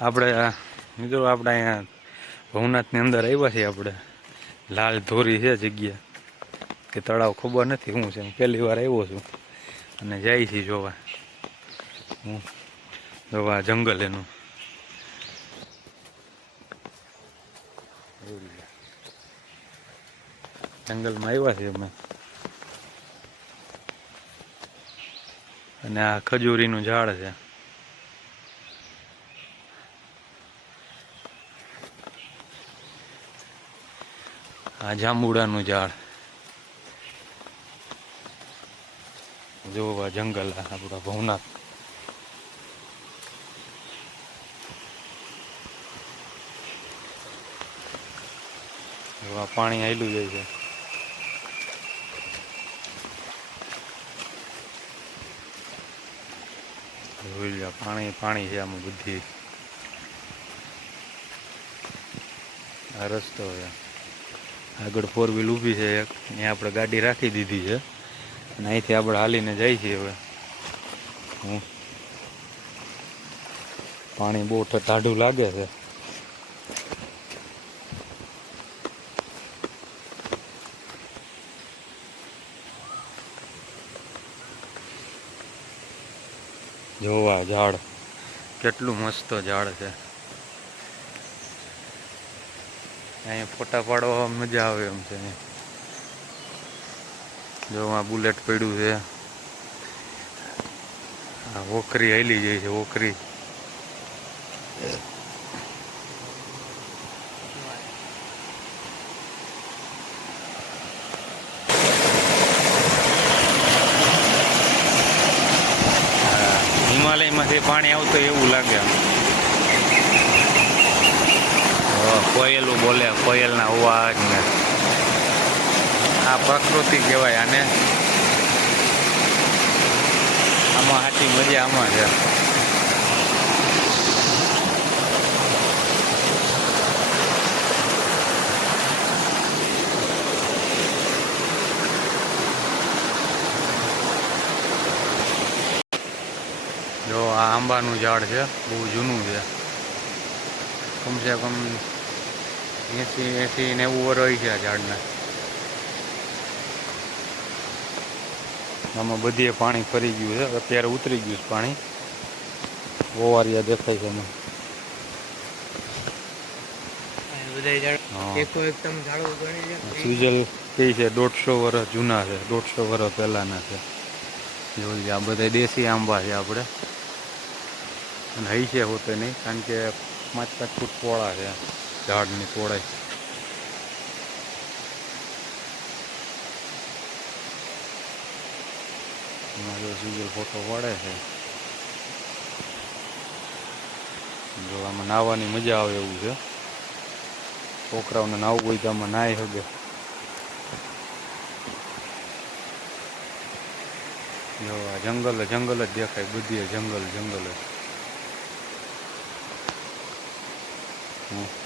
આપણે મિત્રો આપણે અહીંયા ભવનાથની અંદર આવ્યા છીએ આપણે. લાલ ધોરી છે જગ્યા. કે તળાવ ખબર નથી હું છે, હું પહેલી વાર આવ્યો છું. અને જાય છે જોવા. હું જોવા જંગલ એનું. જંગલમાં આવ્યા છીએ અમે. અને આ ખજૂરીનું ઝાડ છે. આ જાંબુડાનું ઝાડ. જોવા જંગલ આપણા ભવનાથ. પાણી આવેલું જાય છે. પાણી પાણી છે આમાં બધી. આ રસ્તો છે. આગળ ફોર વ્હીલ ઊભી છે એક. અહીંયા આપણે ગાડી રાખી દીધી છે. અને અહીંથી આપણે હાલીને જાય છીએ હવે. હું. પાણી બહુ ટાઢું લાગે છે. જોવા ઝાડ. કેટલું મસ્ત ઝાડ છે. અહીંયા ફોટા પાડવા મજા આવે એમ છે જો આ બુલેટ પડ્યું છે. આ ઓખરી હાલી જાય છે ઓખરી હિમાલયમાંથી પાણી આવતું એવું લાગે આમ. ઓ, કોયલું બોલે, કોયલના અવાજને આ પ્રકૃતિ કહેવાય આને. આમાં સાચી મજા આમાં છે. જો આ આંબાનું ઝાડ છે, બહુ જૂનું છે. કમસે કમ એસી એસી નેવું વર્ષ છે આ ઝાડના. આમાં બધીએ પાણી ફરી ગયું છે. અત્યારે ઉતરી ગયું છે પાણી. ઓવારિયા દેખાય છે એમાં. છે? દોઢસો વર્ષ જૂના છે. દોઢસો વર્ષ પહેલાના છે. જોઈ આ બધા દેશી આંબા છે આપણે. અને હઈ છે હોતે નહીં કારણ કે પાંચ પાંચ ફૂટ પોળા છે. ઝાડની પહોળાઈ એમાં જો સુજલ ફોટો પડે છે. જો આમાં નાહવાની મજા આવે એવું છે. છોકરાઓને નાવું હોય તો આમાં નાહી શકે. જો આ જંગલ જંગલ જ દેખાય, બધી જંગલ જંગલ જ. હમ.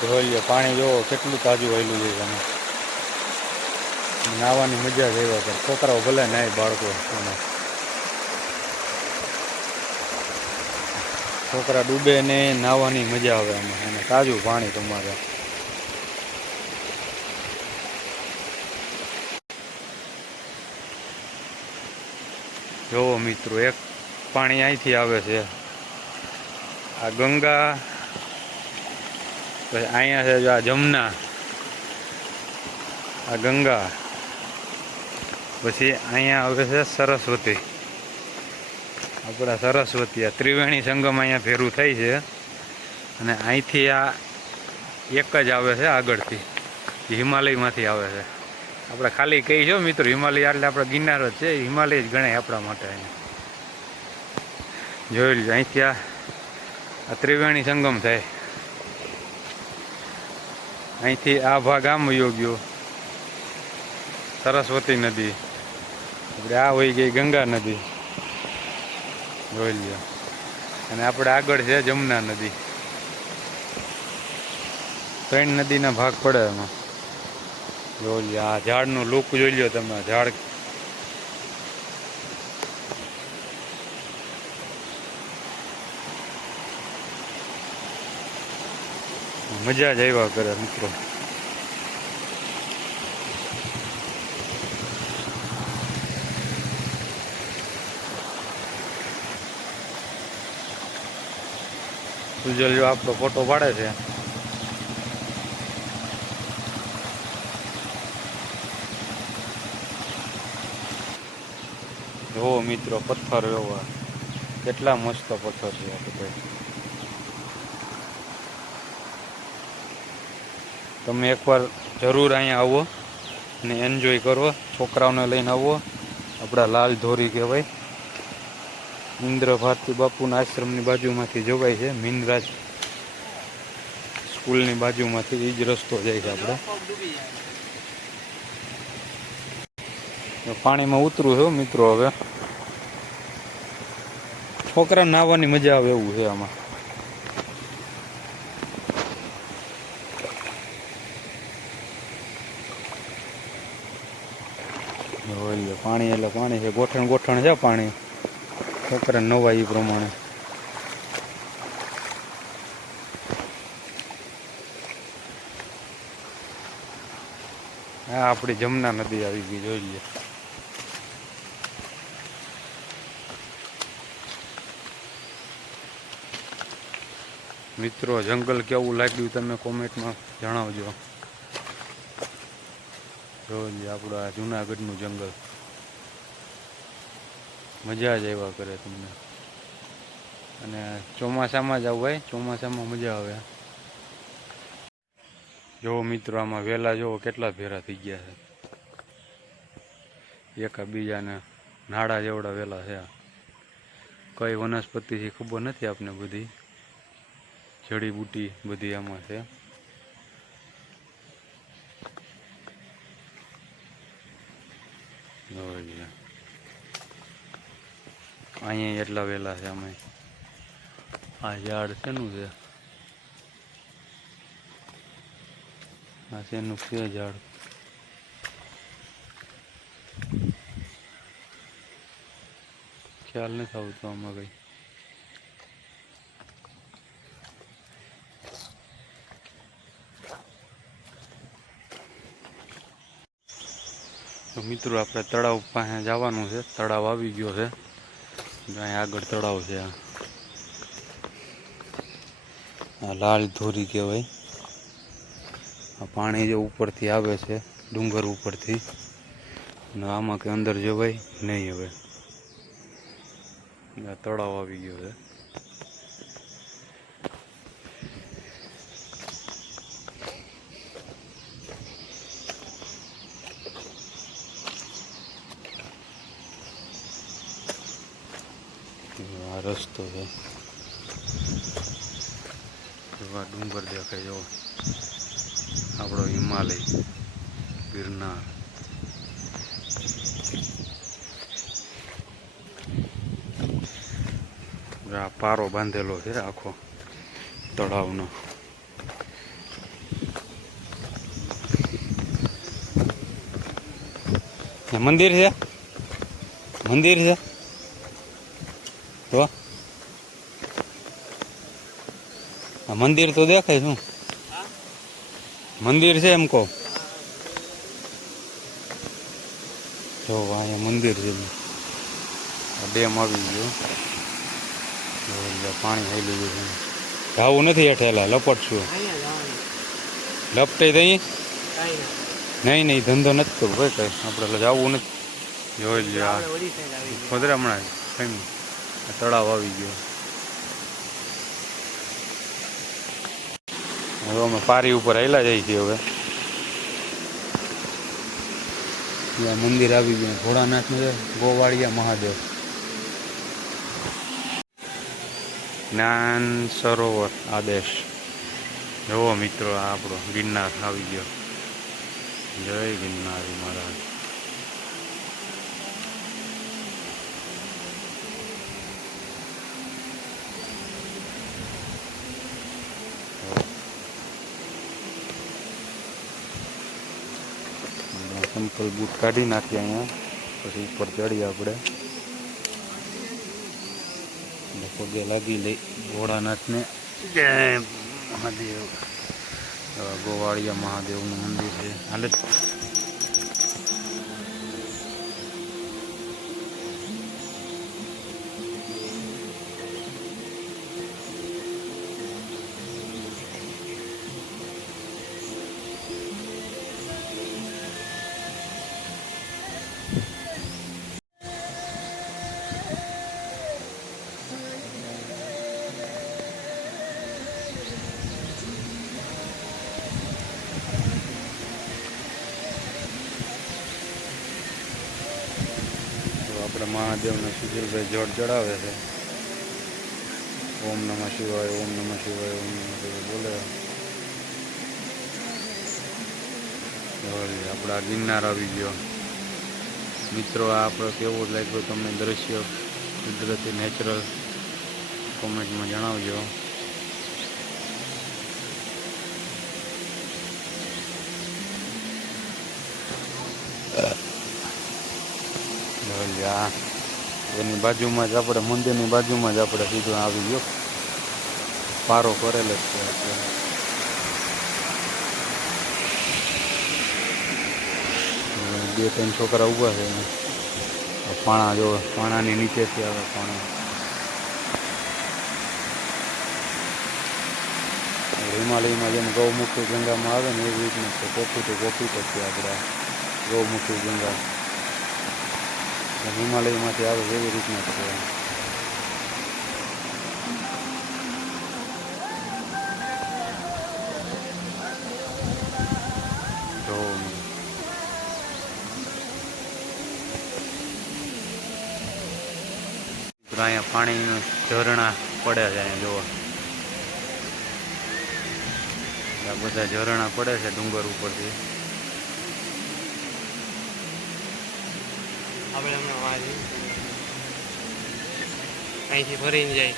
જોઈ પાણી જોવો, કેટલું તાજું વહેલું છે તમે નાહવાની મજા જ આવ્યા કરે છોકરાઓ ભલે નાય બાળકો એમાં. છોકરા ડૂબે ને નાહવાની મજા આવે એમાં. અને તાજું પાણી તમારે. જોવો મિત્રો, એક પાણી અહીંથી આવે છે. આ ગંગા પછી અહીંયા છે આ જમના, આ ગંગા, પછી અહીંયા આવે છે સરસ્વતી. આપણા સરસ્વતી, આ ત્રિવેણી સંગમ અહીંયા ભેરું થાય છે. અને અહીંથી આ એક જ આવે છે આગળથી હિમાલયમાંથી આવે છે. આપણે ખાલી કહી છો મિત્રો, હિમાલય એટલે આપણે ગિરનાર જ છે. હિમાલય જ ગણાય આપણા માટે અહીંયા. જોઈ લીધું અહીંથી આ ત્રિવેણી સંગમ થાય. અહીંથી આ ભાગ આમ વયો ગયો. સરસ્વતી નદી. આપણે આ વહી ગઈ ગંગા નદી. જોઈ લ્યો. અને આપણે આગળ છે જમુના નદી. ત્રણ નદીના ભાગ પડે એમાં. જોઈ લ્યો, આ ઝાડનું લુક જોઈ લ્યો તમે. ઝાડ મજા જ આવ્યા કરે મિત્રો. સુજલ જો આપણો ફોટો પાડે છે. જોવો મિત્રો, પથ્થર એવો કેટલા મસ્ત પથ્થર છે આ બધા. તમે એકવાર જરૂર અહીંયા આવો અને એન્જોય કરો. છોકરાઓને લઈને આવો. આપણા લાલ ધોરી કહેવાય. ઇન્દ્ર ભારતી બાપુના આશ્રમની બાજુમાંથી જોવાય છે. મીનરાજ સ્કૂલની બાજુમાંથી એ જ રસ્તો જાય છે આપણે. પાણીમાં ઉતરું છે મિત્રો હવે. છોકરા નાહવાની મજા આવે એવું છે આમાં જોઈ લો, પાણી, એટલે પાણી છે. ગોઠણ ગોઠણ છે પાણી. છોકરા નવા એ પ્રમાણે. હા આપણી જમના નદી આવી ગઈ, જોઈ મિત્રો, જંગલ કેવું લાગ્યું તમે કોમેન્ટમાં જણાવજો. જોઈએ આપણું આ જૂનાગઢનું જંગલ. મજા જ આવ્યા કરે તમને. અને ચોમાસામાં જ આવું ભાઈ ચોમાસામાં મજા આવે. જો મિત્રો, આમાં વહેલા જોવો કેટલા ભેરા થઈ ગયા છે. એકા બીજાને નાડા જેવડા વહેલા છે. કઈ વનસ્પતિથી ખબર નથી આપને બધી. જડીબુટી બધી આમાં છે. જોઈ લો. અહીંયા એટલા વહેલા છે અમે. આ ઝાડ શેનું છે? આ શેનું છે ઝાડ? ખ્યાલ નથી આવતો આમાં કઈ. મિત્રો, આપણે તળાવ પાસે જવાનું છે. તળાવ આવી ગયો છે. અહીંયા આગળ તળાવ છે આ. લાલ ધોરી કહેવાય. આ પાણી જે ઉપરથી આવે છે, ડુંગર ઉપરથી. અને આમાં કે અંદર જવાય નહીં હવે. તળાવ આવી ગયો છે આ રસ્તો છે. એવા ડુંગર દેખાય, જો. આપણો હિમાલય, ગિરનાર. આ પારો બાંધેલો છે આખો તળાવનો. મંદિર છે? મંદિર છે? તો આ મંદિર તો દેખાય શું? મંદિર છે એમ કહો. જો અહીંયા મંદિર છે. ડેમ આવી ગયો. પાણી હેલી ગયું છે. જાવું નથી હેઠેલા લપટશું લપટે નહીં નહીં નહીં, ધંધો નથી કરવો ભાઈ કઈ. આપણે જવું નથી. જોઈ લે હમણાં તળાવ આવી ગયો. હવે અમે પારી ઉપર આવેલા જઈએ છીએ હવે. ત્યાં મંદિર આવી ગયું. ભોળાનાથનું છે, ગોવાળિયા મહાદેવ. જ્ઞાન સરોવર આદેશ. જુઓ મિત્રો આપણો ગિરનાર આવી ગયો. જય ગિરનારી મહારાજ. સંપલ બૂટ કાઢી નાખીએ અહીંયા. પછી ઉપર ચડીએ આપણે. પગે લાગી લઈ ભોળાનાથને. જય મહાદેવ. ગોવાળિયા મહાદેવનું મંદિર છે. હાલે. મહાદેવને સુશીલભાઈ જળ ચડાવે છે. ઓમ નમઃ શિવાય, ઓમ નમઃ શિવાય, ઓમ નમઃ શિવાય, બોલે. આપણા ગિરનાર આવી ગયો. મિત્રો, આ આપણે કેવું લાગ્યું તમને દ્રશ્ય? કુદરતી નેચરલ કોમેન્ટમાં જણાવજો. Yeah. એની બાજુમાં જ આપણે, મંદિરની બાજુમાં જ આપણે સીધો આવી ગયો. પારો કરેલો જ છે અત્યારે. બે ત્રણ છોકરા ઊભા છે પાણા જો, પાણાની નીચેથી આવે પાણા. હિમાલયમાં જેમ ગૌમુખી ગંગામાં આવે ને એવી રીતના કોફી તો કોફી તો છે આપણે ગૌમુખી ગંગા હિમાલયમાંથી આવે એવી રીતના છે. જો અહીંયા પાણીનું ઝરણા પડે છે અહીંયા જોવા બધા ઝરણા પડે છે ડુંગર ઉપરથી. આપણે હમણાં વાત અહીંથી ફરીને જાય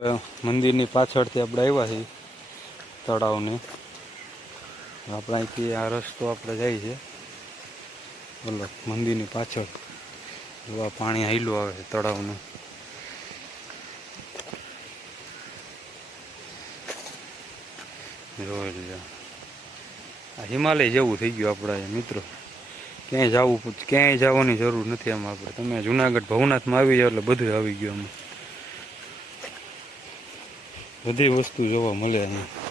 હવે મંદિરની પાછળથી આપણે આવ્યા છીએ તળાવને. આપણે અહીંથી આ રસ્તો આપણે જાય છે. બોલો મંદિરની પાછળ. જોવા પાણી હાઈલું આવે છે તળાવનું. જોઈ આ હિમાલય જેવું થઈ ગયું આપણા મિત્રો. ક્યાંય જવું ક્યાંય જવાની જરૂર નથી આમ આપણે. તમે જુનાગઢ ભવનાથમાં આવી જાઓ એટલે બધું આવી ગયું આમાં. બધી વસ્તુ જોવા મળે અહીંયા